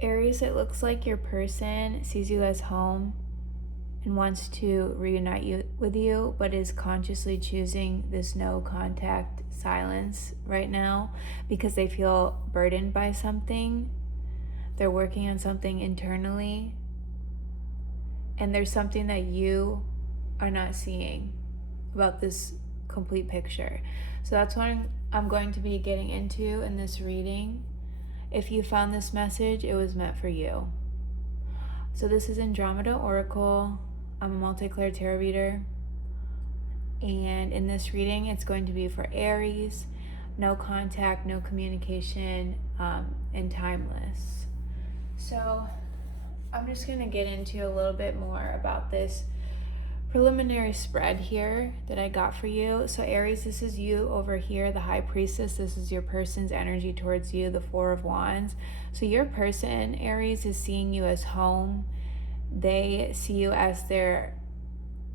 Aries, it looks like your person sees you as home and wants to reunite with you, but is consciously choosing this no contact silence right now because they feel burdened by something. They're working on something internally, and there's something that you are not seeing about this complete picture. So that's what I'm going to be getting into in this reading. If you found this message, it was meant for you. So this is Andromeda Oracle. I'm a multicolored tarot reader. And in this reading, it's going to be for Aries, no contact, no communication, and timeless. So I'm just going to get into a little bit more about this preliminary spread here that I got for you. So Aries, this is you over here, the High Priestess. This is your person's energy towards you, the Four of Wands. So your person, Aries, is seeing you as home. They see you as their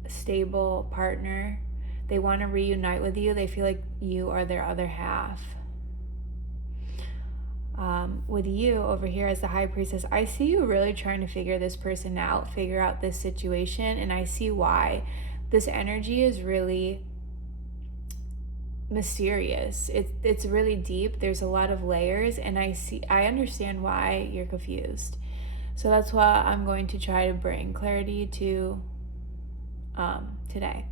stable partner. They want to reunite with you. They feel like you are their other half. With you over here as the High Priestess, I see you really trying to figure this person out, figure out this situation, and I see why. This energy is really mysterious. It's really deep. There's a lot of layers, and I understand why you're confused. So that's why I'm going to try to bring clarity to today.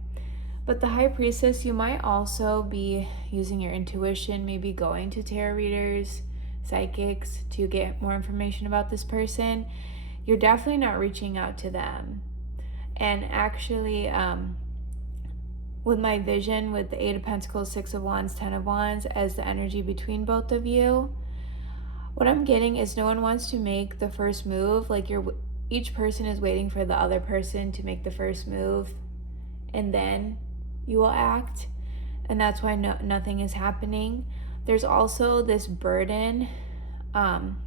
But the High Priestess, you might also be using your intuition, maybe going to tarot readers, psychics to get more information about this person. You're definitely not reaching out to them. And actually, with my vision with the Eight of Pentacles, Six of Wands, Ten of Wands as the energy between both of you, what I'm getting is no one wants to make the first move. Like each person is waiting for the other person to make the first move, and then you will act. And that's why nothing is happening. There's also this burden and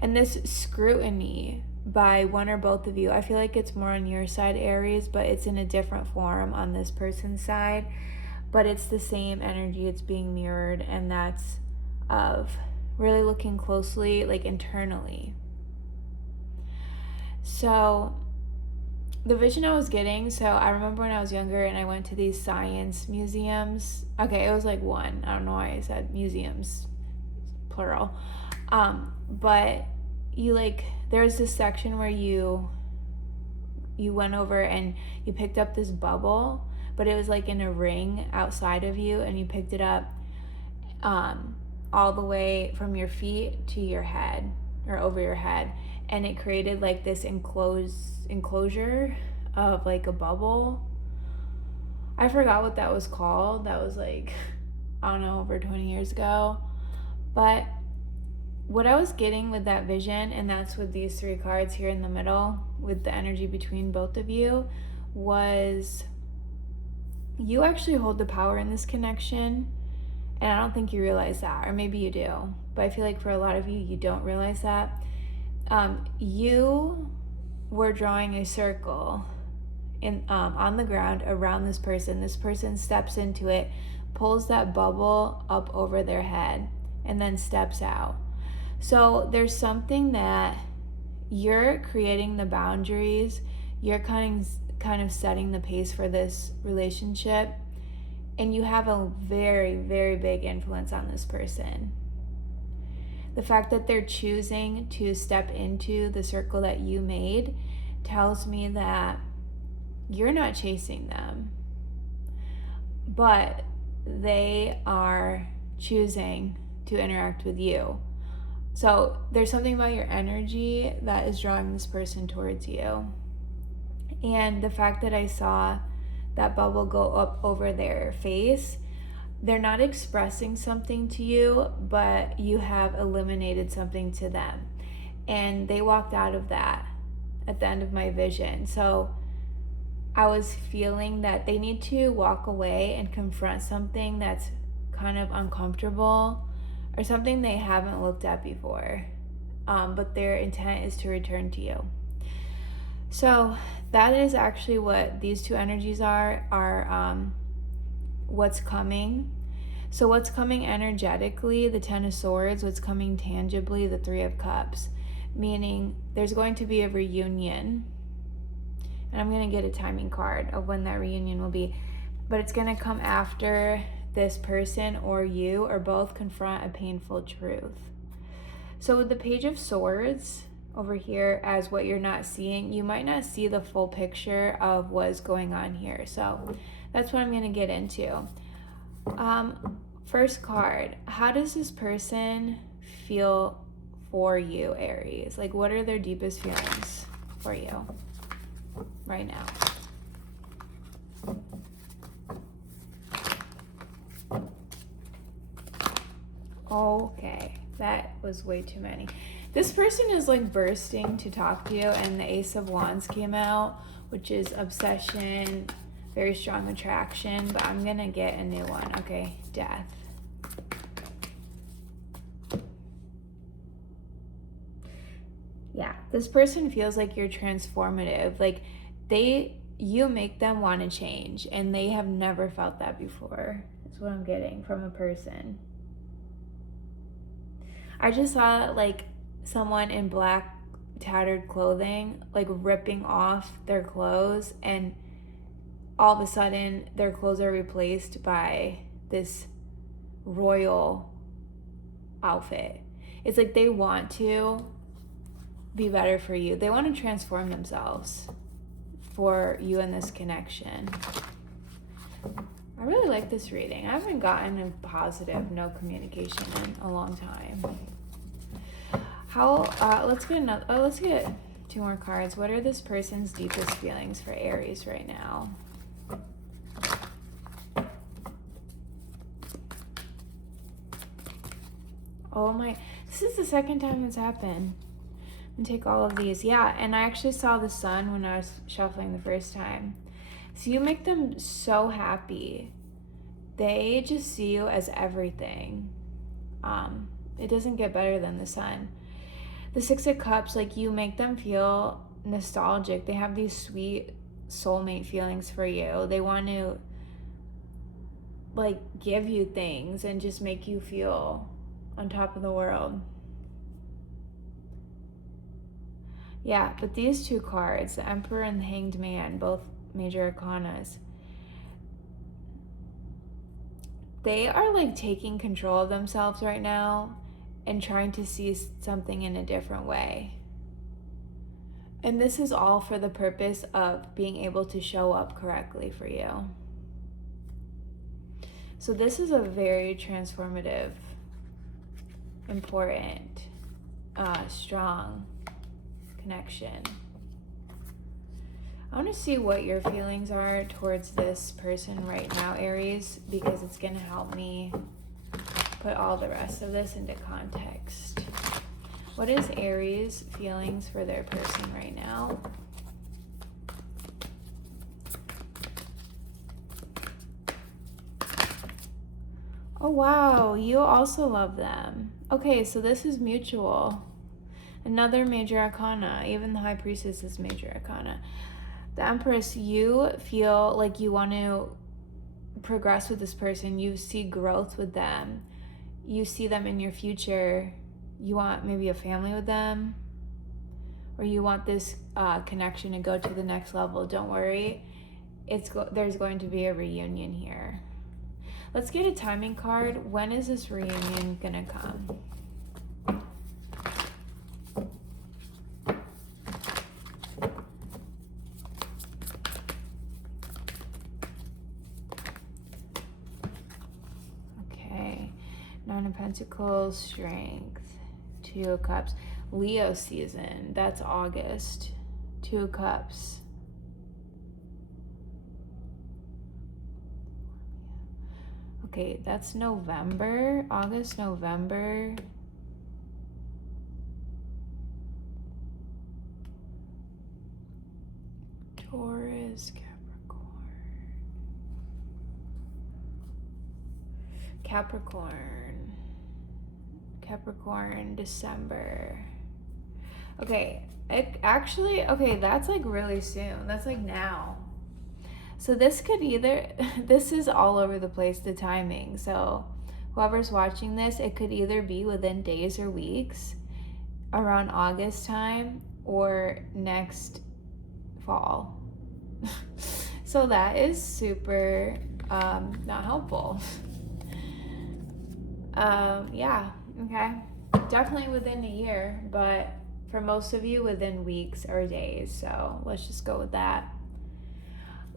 this scrutiny by one or both of you. I feel like it's more on your side, Aries, but it's in a different form on this person's side. But it's the same energy. It's being mirrored, and that's of really looking closely, like internally. So the vision I was getting, so I remember when I was younger and I went to these science museums. Okay, it was like one. I don't know why I said museums, plural. But there's this section where you went over and you picked up this bubble, but it was like in a ring outside of you, and you picked it up all the way from your feet to your head, or over your head. And it created like this enclosure of like a bubble. I forgot what that was called. That was like, I don't know, over 20 years ago. But what I was getting with that vision, and that's with these three cards here in the middle with the energy between both of you, was you actually hold the power in this connection. And I don't think you realize that, or maybe you do, but I feel like for a lot of you, you don't realize that. You were drawing a circle on the ground around this person. This person steps into it, pulls that bubble up over their head, and then steps out. So there's something that you're creating the boundaries, you're kind of setting the pace for this relationship, and you have a very, very big influence on this person. The fact that they're choosing to step into the circle that you made tells me that you're not chasing them, but they are choosing to interact with you. So there's something about your energy that is drawing this person towards you. And the fact that I saw that bubble go up over their face, they're not expressing something to you, but you have eliminated something to them. And they walked out of that at the end of my vision. So I was feeling that they need to walk away and confront something that's kind of uncomfortable or something they haven't looked at before. But their intent is to return to you. So that is actually what these two energies are what's coming. So what's coming energetically, the Ten of Swords, what's coming tangibly, the Three of Cups, meaning there's going to be a reunion. And I'm going to get a timing card of when that reunion will be. But it's going to come after this person or you or both confront a painful truth. So with the Page of Swords over here as what you're not seeing, you might not see the full picture of what's going on here. So that's what I'm going to get into. First card, how does this person feel for you, Aries? Like, what are their deepest feelings for you right now? Okay, that was way too many. This person is like bursting to talk to you, and the Ace of Wands came out, which is obsession, very strong attraction, but I'm gonna get a new one. Okay, Death. Yeah, this person feels like you're transformative. Like you make them want to change, and they have never felt that before. That's what I'm getting from a person. I just saw like someone in black tattered clothing, like ripping off their clothes, and all of a sudden their clothes are replaced by this royal outfit. It's like they want to be better for you. They want to transform themselves for you in this connection. I really like this reading. I haven't gotten a positive no communication in a long time. Let's get 2 more cards. What are this person's deepest feelings for Aries right now? Oh my, this is the second time it's happened. And take all of these. Yeah, and I actually saw the Sun when I was shuffling the first time. So you make them so happy. They just see you as everything. It doesn't get better than the Sun. The Six of Cups, like you make them feel nostalgic. They have these sweet soulmate feelings for you. They want to like give you things and just make you feel on top of the world. Yeah, but these 2 cards, the Emperor and the Hanged Man, both major arcanas, they are like taking control of themselves right now and trying to see something in a different way. And this is all for the purpose of being able to show up correctly for you. So this is a very transformative, important, strong connection. I want to see what your feelings are towards this person right now, Aries, because it's going to help me put all the rest of this into context. What is Aries' feelings for their person right now? Oh wow, you also love them. Okay, so this is mutual. Another major arcana, even the High Priestess is major arcana. The Empress, you feel like you want to progress with this person. You see growth with them. You see them in your future. You want maybe a family with them, or you want this connection to go to the next level. Don't worry, there's going to be a reunion here. Let's get a timing card. When is this reunion gonna come? Nine of Pentacles, Strength, 2 of Cups, Leo season, that's August, 2 of Cups. Okay, that's November, August, November. Taurus, Capricorn, December. Okay, okay, that's like really soon. That's like now. So this could either, this is all over the place, the timing. So whoever's watching this, it could either be within days or weeks, around August time, or next fall. So that is super not helpful. Yeah, okay. Definitely within a year, but for most of you, within weeks or days. So let's just go with that.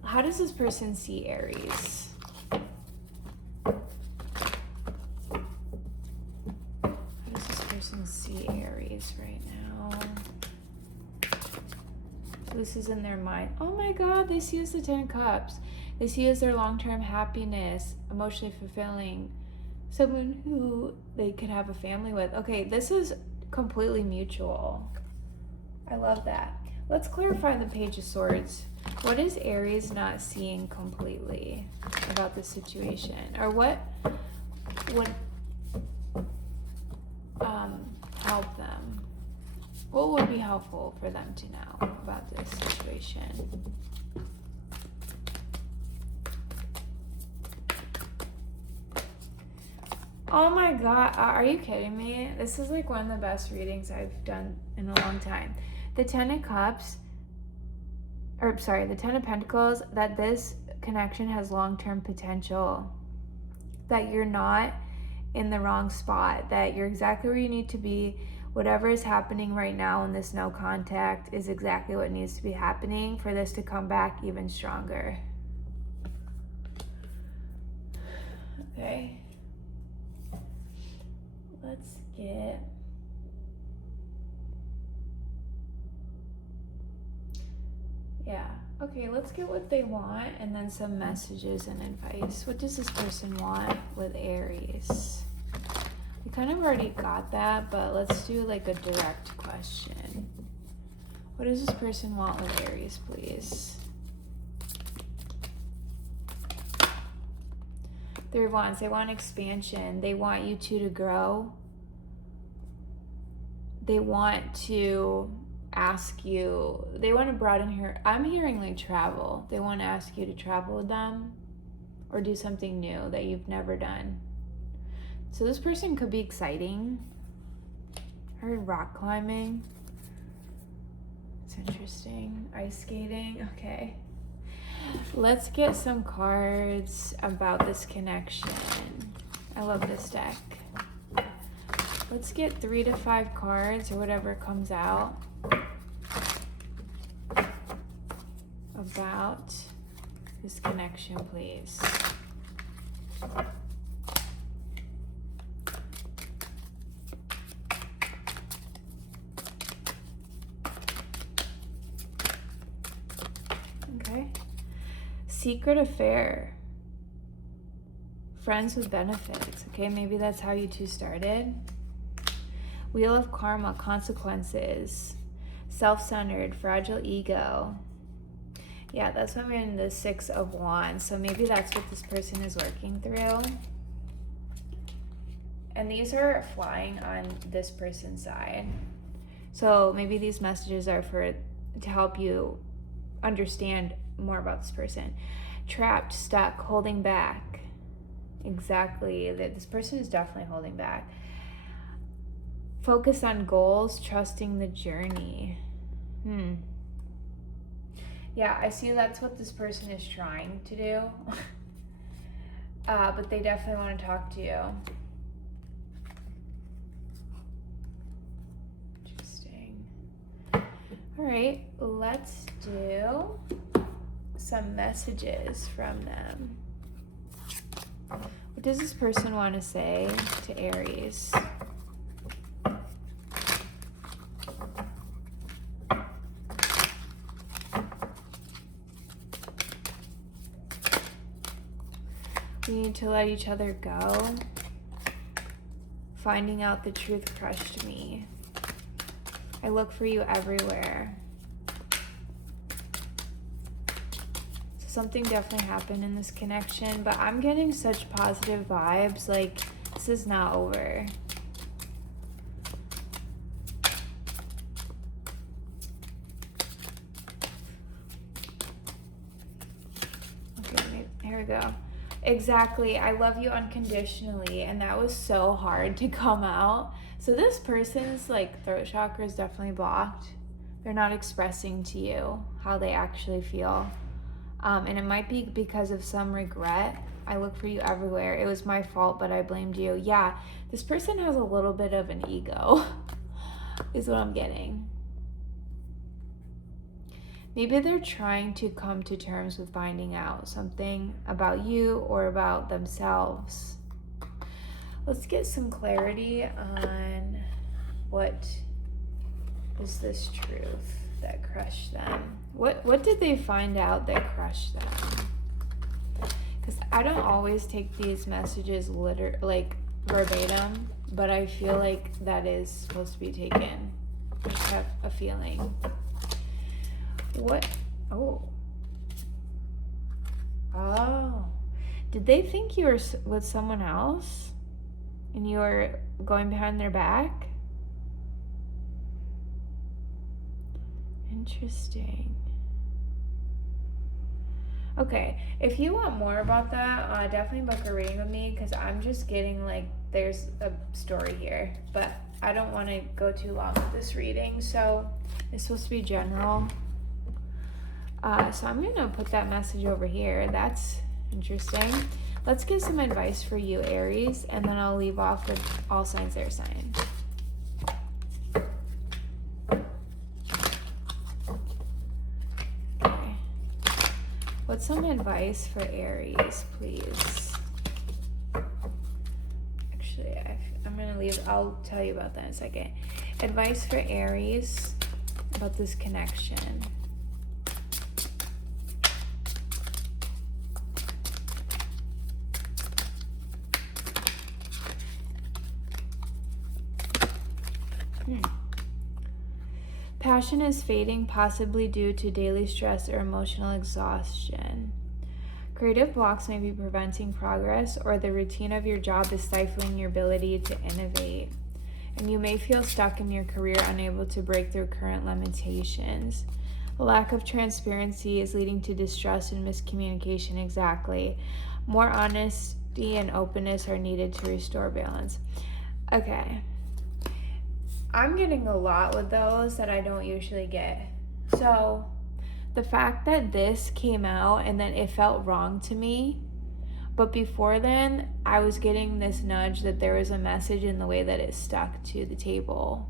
How does this person see Aries? How does this person see Aries right now? So this is in their mind. Oh my God, they see as the 10 of Cups. They see as their long-term happiness, emotionally fulfilling, someone who they could have a family with. Okay, this is completely mutual. I love that. Let's clarify the Page of Swords. What is Aries not seeing completely about this situation? Or what would help them? What would be helpful for them to know about this situation? Oh my God, are you kidding me? This is like one of the best readings I've done in a long time. The 10 of Cups, or sorry, the 10 of Pentacles, that this connection has long-term potential, that you're not in the wrong spot, that you're exactly where you need to be. Whatever is happening right now in this no contact is exactly what needs to be happening for this to come back even stronger. Okay. Let's get okay, let's get what they want and then some messages and advice. What does this person want with Aries? We kind of already got that, but let's do like a direct question. What does this person want with Aries, please? Three of Wands, they want expansion. They want you two to grow. They want to ask you, they want to broaden here. I'm hearing like travel. They want to ask you to travel with them or do something new that you've never done. So this person could be exciting. I heard rock climbing. It's interesting. Ice skating. Okay. Let's get some cards about this connection. I love this deck. Let's get 3 to 5 cards or whatever comes out about this connection, please. Okay. Secret affair. Friends with benefits. Okay, maybe that's how you two started. Wheel of karma, consequences. Self-centered, fragile ego. Yeah, that's when we're in the 6 of Wands. So maybe that's what this person is working through. And these are flying on this person's side. So maybe these messages are to help you understand more about this person. Trapped, stuck, holding back. Exactly. This person is definitely holding back. Focus on goals, trusting the journey. Yeah, I see that's what this person is trying to do. But they definitely want to talk to you. Interesting. All right, let's do some messages from them. What does this person want to say to Aries? We need to let each other go. Finding out the truth crushed me. I look for you everywhere. So something definitely happened in this connection, but I'm getting such positive vibes. Like, this is not over. Okay, here we go. Exactly. I love you unconditionally. And that was so hard to come out. So this person's like throat chakra is definitely blocked. They're not expressing to you how they actually feel. And it might be because of some regret. I look for you everywhere. It was my fault, but I blamed you. Yeah, this person has a little bit of an ego, is what I'm getting. Maybe they're trying to come to terms with finding out something about you or about themselves. Let's get some clarity on what is this truth that crushed them. What did they find out that crushed them? Because I don't always take these messages like verbatim, but I feel like that is supposed to be taken. I just have a feeling. What? Oh. Did they think you were with someone else and you were going behind their back? Interesting. Okay, if you want more about that, definitely book a reading with me, because I'm just getting like there's a story here, but I don't want to go too long with this reading, so it's supposed to be general. So I'm gonna put that message over here. That's interesting. Let's get some advice for you, Aries, and then I'll leave off with all signs, air sign. Okay. What's some advice for Aries, please? Actually, I'm gonna leave. I'll tell you about that in a second. Advice for Aries about this connection. Passion is fading, possibly due to daily stress or emotional exhaustion. Creative blocks may be preventing progress, or the routine of your job is stifling your ability to innovate. And you may feel stuck in your career, unable to break through current limitations. The lack of transparency is leading to distrust and miscommunication. Exactly. More honesty and openness are needed to restore balance. Okay. I'm getting a lot with those that I don't usually get. So the fact that this came out and then it felt wrong to me, but before then I was getting this nudge that there was a message in the way that it stuck to the table.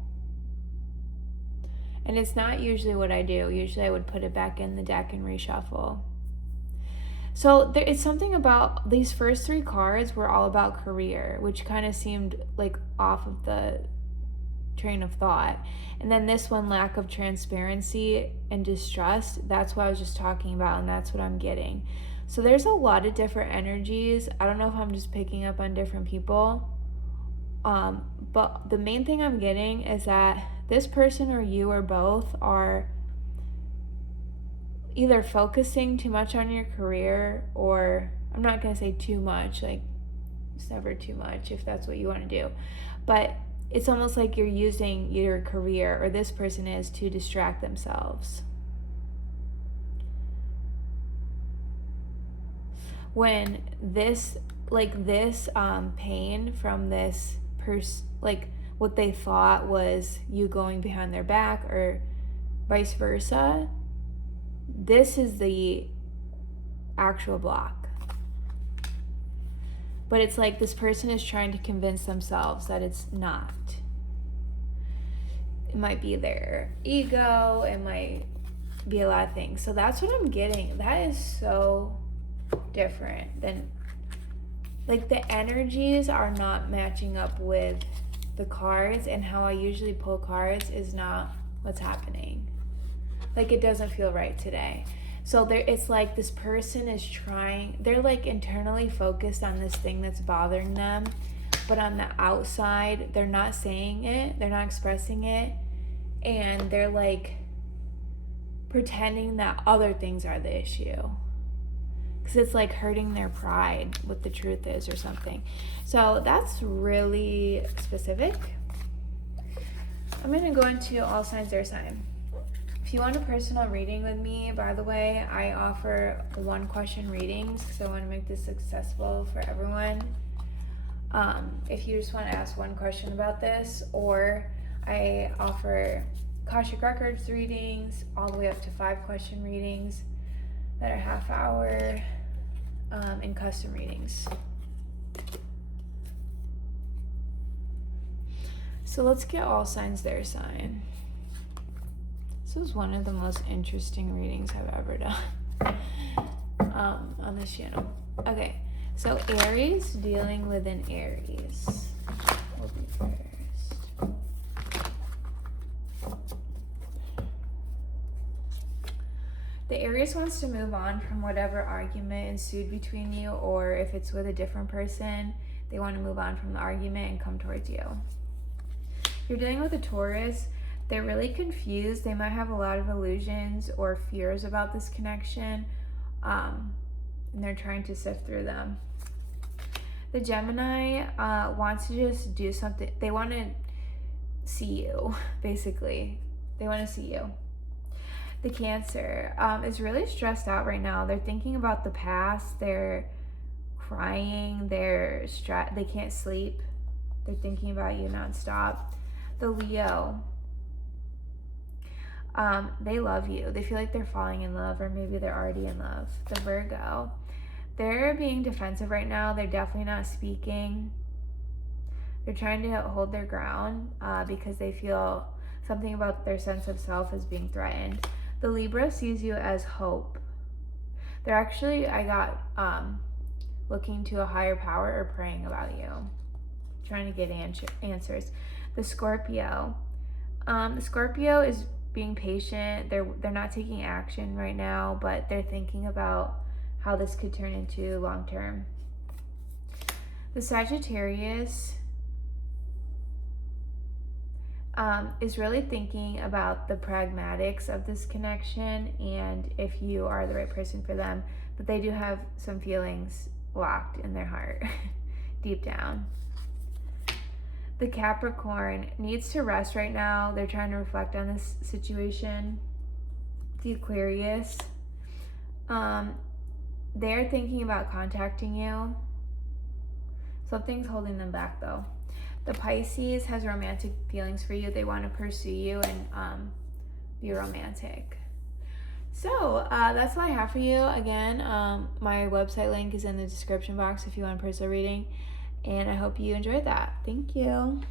And it's not usually what I do. Usually I would put it back in the deck and reshuffle. So it's something about these first three cards were all about career, which kind of seemed like off of the train of thought. And then this one, lack of transparency and distrust, that's what I was just talking about, and that's what I'm getting. So there's a lot of different energies. I don't know if I'm just picking up on different people, but the main thing I'm getting is that this person or you or both are either focusing too much on your career, or I'm not going to say too much, like it's never too much if that's what you want to do, but it's almost like you're using your career, or this person is, to distract themselves. When this pain from this like what they thought was you going behind their back or vice versa, this is the actual block. But it's like this person is trying to convince themselves that it's not. It might be their ego, it might be a lot of things. So that's what I'm getting. That is so different than, like, the energies are not matching up with the cards, and how I usually pull cards is not what's happening. Like, it doesn't feel right today. So it's like this person is trying, they're like internally focused on this thing that's bothering them, but on the outside, they're not saying it, they're not expressing it, and they're like pretending that other things are the issue. Because it's like hurting their pride, what the truth is or something. So that's really specific. I'm going to go into all signs, air sign. If you want a personal reading with me, by the way, I offer 1-question readings because I want to make this accessible for everyone. If you just want to ask one question about this, or I offer Akashic Records readings all the way up to 5-question readings that are half hour, and custom readings. So let's get all signs their sign. This was one of the most interesting readings I've ever done on this channel. Okay, so Aries dealing with an Aries will be first. The Aries wants to move on from whatever argument ensued between you, or if it's with a different person, they want to move on from the argument and come towards you. You're dealing with a Taurus. They're really confused. They might have a lot of illusions or fears about this connection, and they're trying to sift through them. The Gemini wants to just do something. They want to see you, basically. They want to see you. The Cancer is really stressed out right now. They're thinking about the past. They're crying. They can't sleep. They're thinking about you nonstop. The Leo, they love you. They feel like they're falling in love, or maybe they're already in love. The Virgo, they're being defensive right now. They're definitely not speaking. They're trying to hold their ground because they feel something about their sense of self is being threatened. The Libra sees you as hope. They're actually, looking to a higher power or praying about you, trying to get answers. The Scorpio is being patient. They're not taking action right now, but they're thinking about how this could turn into long term. The Sagittarius is really thinking about the pragmatics of this connection and if you are the right person for them, but they do have some feelings locked in their heart deep down. The Capricorn needs to rest right now. They're trying to reflect on this situation. The Aquarius, they're thinking about contacting you. Something's holding them back though. The Pisces has romantic feelings for you. They want to pursue you and be romantic. So that's all I have for you. Again, my website link is in the description box if you want a personal reading. And I hope you enjoyed that. Thank you.